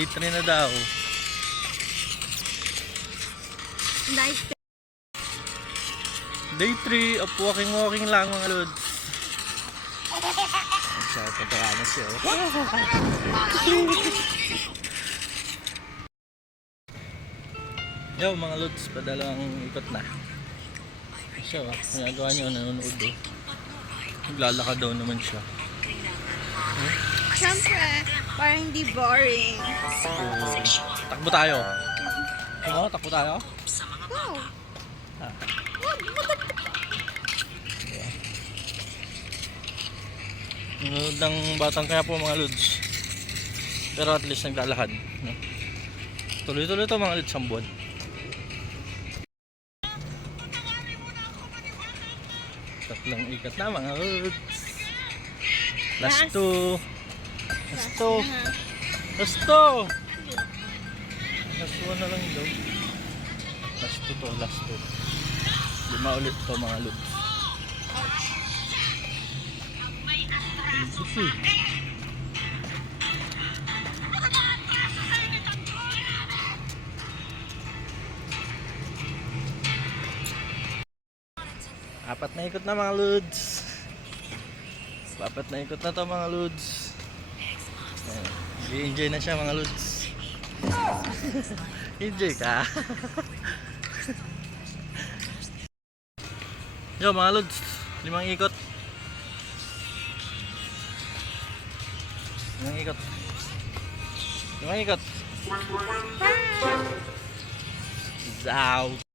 Day 3 na daw. Nice. Day 3 of walking lang mga lods. Siya, patayanan siya. Yo mga lods, padalawang ikot na. Siya, ginagawa niyo, nanonood eh. Naglalakad daw naman siya. Siyempre, parang hindi boring. Takbo tayo. Oo, takbo tayo. Wow. Ah. Nanonood ng batang kaya po mga lods. Pero at least naglalakad. No? Tuloy-tuloy ito mga lods, ang buwan. Tatlong ikat na mga lods. Last two. Last two. Last two. Last one na lang daw. Last two to, last two. 5 ulit to mga lods. Apat na ikot na mga lods. Apat na ikot na to mga lods. I-enjoy na siya mga lods. Enjoy ka. Yo mga lods, 5 ikot. 5 ikot. 5 ikot. Zow.